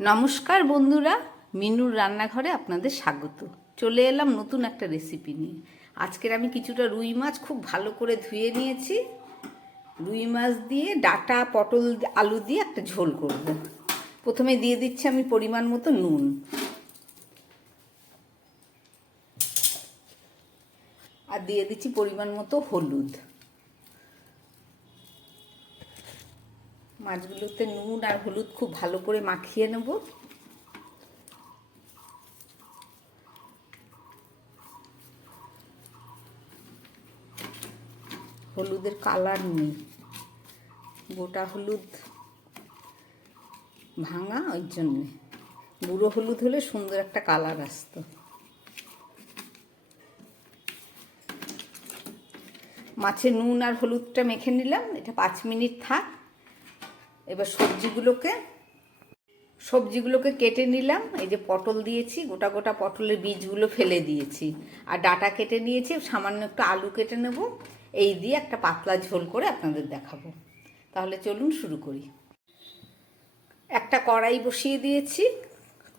নমস্কার বন্ধুরা, মিনুর রান্নাঘরে আপনাদের স্বাগত। চলে এলাম নতুন একটা রেসিপি নিয়ে। আজকের আমি কিছুটা রুই মাছ খুব ভালো করে ধুয়ে নিয়েছি। রুই মাছ দিয়ে ডাঁটা, পটল, আলু দিয়ে একটা ঝোল করব। প্রথমে দিয়ে দিচ্ছি আমি পরিমাণ মতো নুন, আর দিয়ে দিচ্ছি পরিমাণ মতো হলুদ। মাছগুলোতে নুন আর হলুদ খুব ভালো করে মাখিয়ে নেব। হলুদের কালার নেই, গোটা হলুদ ভাঙা, ওই জন্যে। গুঁড়ো হলুদ হলে সুন্দর একটা কালার আসতো। মাছে নুন আর হলুদটা মেখে নিলাম, এটা 5 মিনিট থাক। এবার সবজিগুলোকে কেটে নিলাম। এই যে পটল দিয়েছি, গোটা গোটা পটলের বীজগুলো ফেলে দিয়েছি, আর ডাঁটা কেটে নিয়েছি। সামান্য একটু আলু কেটে নেব। এই দিয়ে একটা পাতলা ঝোল করে আপনাদের দেখাবো। তাহলে চলুন শুরু করি। একটা কড়াই বসিয়ে দিয়েছি।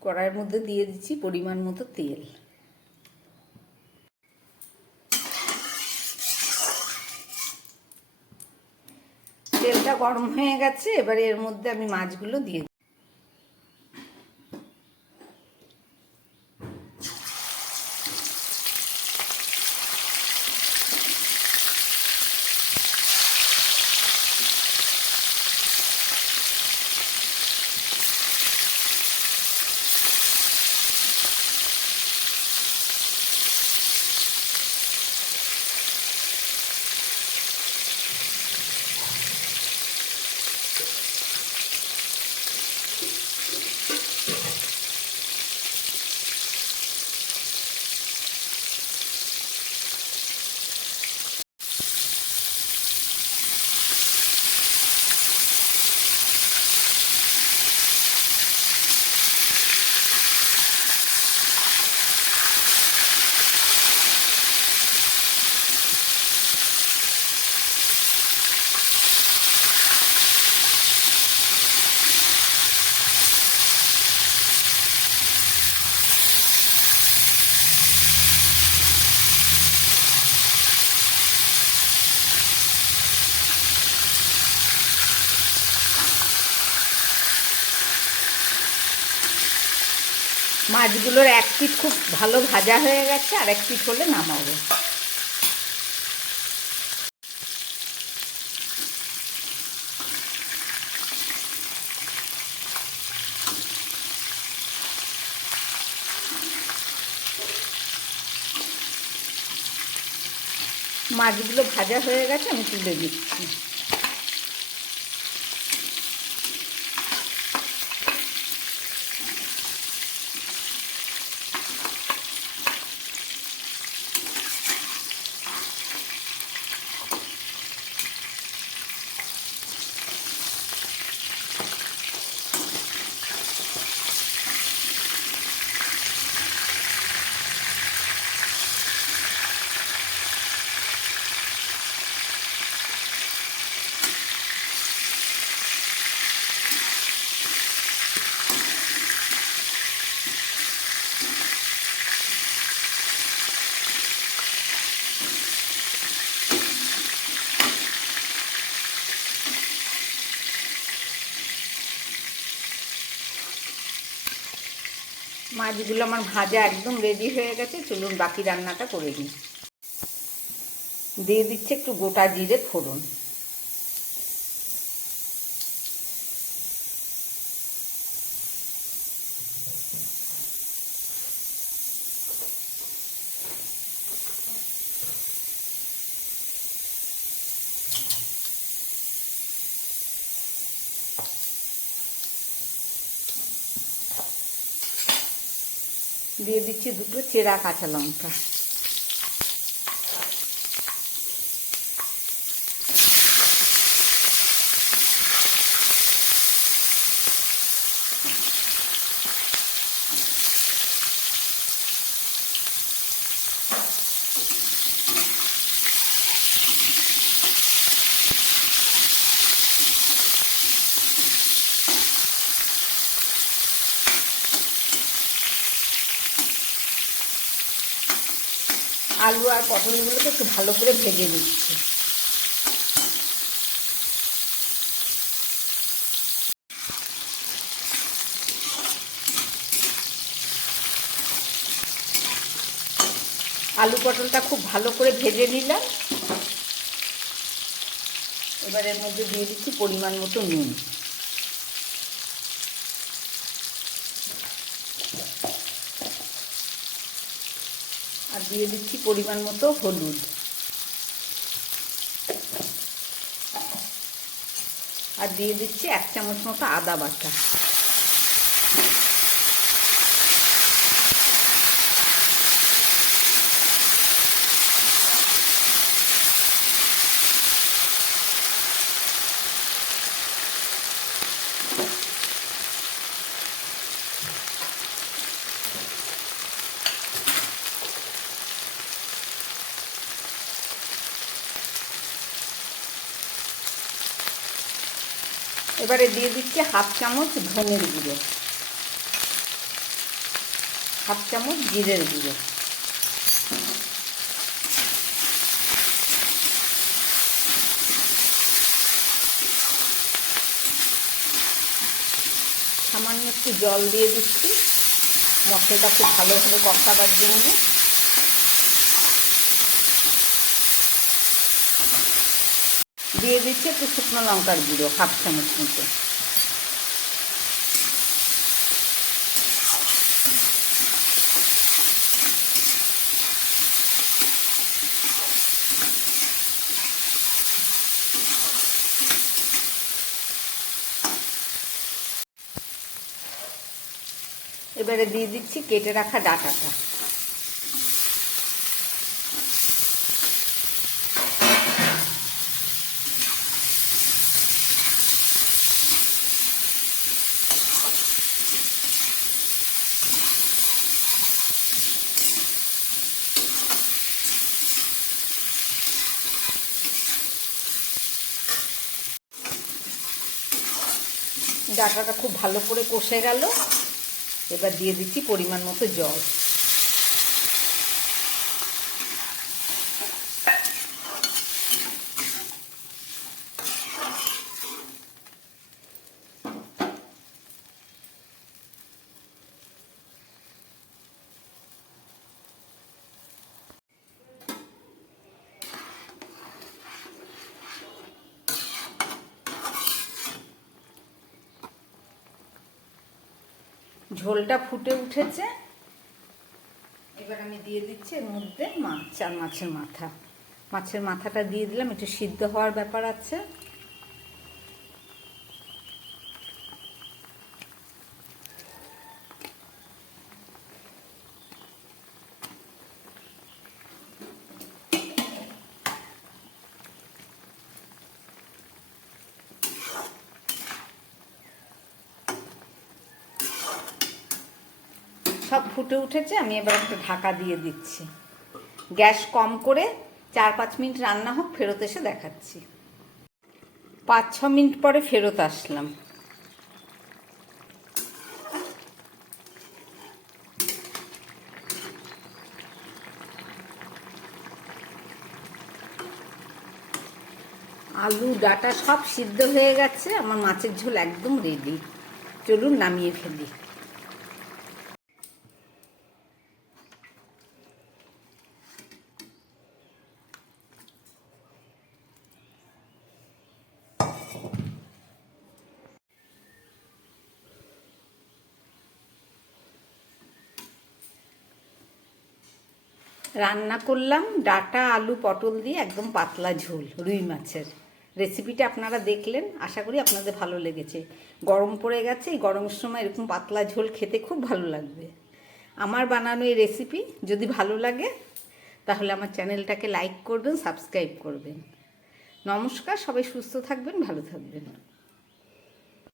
কড়াইয়ের মধ্যে দিয়ে দিচ্ছি পরিমাণ মতো তেল। তেলটা গরম হয়ে গেছে, এবারে এর মধ্যে আমি মাছগুলো দিয়ে দিই। মাছগুলোর এক পিঠ খুব ভালো ভাজা হয়ে গেছে, আর এক পিঠ হলে নামাবো। মাছগুলো ভাজা হয়ে গেছে, আমি তুলে দিচ্ছি। মাছগুলো আমার ভাজা একদম রেডি হয়ে গেছে। চলুন বাকি রান্নাটা করে নিই। দিয়ে দিচ্ছে একটু গোটা জিরে ফোড়ন, দিয়ে দিচ্ছি 2টো চেরা কাঁচা লঙ্কা, আলু আর পটলগুলোকে একটু ভালো করে ভেজে নিচ্ছি। আলু পটলটা খুব ভালো করে ভেজে নিলাম। এবার এর মধ্যে দিয়ে দিচ্ছি পরিমাণ মতো নুন। আর দিয়ে দিচ্ছি পরিমাণ মতো হলুদ। আর দিয়ে দিচ্ছি 1 চামচ মতো আদা বাটা। এবারে দিয়ে দিচ্ছি 1/2 চামচ ধনের গুঁড়ো, 1/2 চামচ জিরের গুঁড়ো, সামান্য একটু জল দিয়ে দিচ্ছি মশলাটা খুব ভালোভাবে কষাবার জন্য। দিয়ে দিচ্ছি একটু শুকনো লঙ্কার গুঁড়ো 1/2 চামচ মতো। এবারে দিয়ে দিচ্ছি কেটে রাখা ডাঁটাটা। ডাঁটাটা খুব ভালো করে কষে গেল। এবার দিয়ে দিচ্ছি পরিমাণ মতো জল। ঝোলটা ফুটে উঠেছে। এবার আমি দিয়ে দিচ্ছি এর মধ্যে মাছ আর মাছের মাথা। মাছের মাথাটা দিয়ে দিলাম, একটু সিদ্ধ হওয়ার ব্যাপার আছে। সব ফুটে উঠেছে। আমি এবার একটা ঢাকা দিয়ে দিচ্ছি। গ্যাস কম করে 4-5 মিনিট রান্না হোক, ফেরত এসে দেখাচ্ছি। 5-6 মিনিট পরে ফেরত আসলাম। আলু ডাঁটা সব সিদ্ধ হয়ে গেছে। আমার মাছের ঝোল একদম রেডি। চলুন নামিয়ে ফেলি। রান্না করলাম ডাঁটা আলু পটল দিয়ে একদম পাতলা ঝোল রুই মাছের। রেসিপিটা আপনারা দেখলেন, আশা করি আপনাদের ভালো লেগেছে। গরম পড়ে গেছে, এই গরমের সময় এরকম পাতলা ঝোল খেতে খুব ভালো লাগবে। আমার বানানো এই রেসিপি যদি ভালো লাগে তাহলে আমার চ্যানেলটাকে লাইক করবেন, সাবস্ক্রাইব করবেন। নমস্কার, সবাই সুস্থ থাকবেন, ভালো থাকবেন।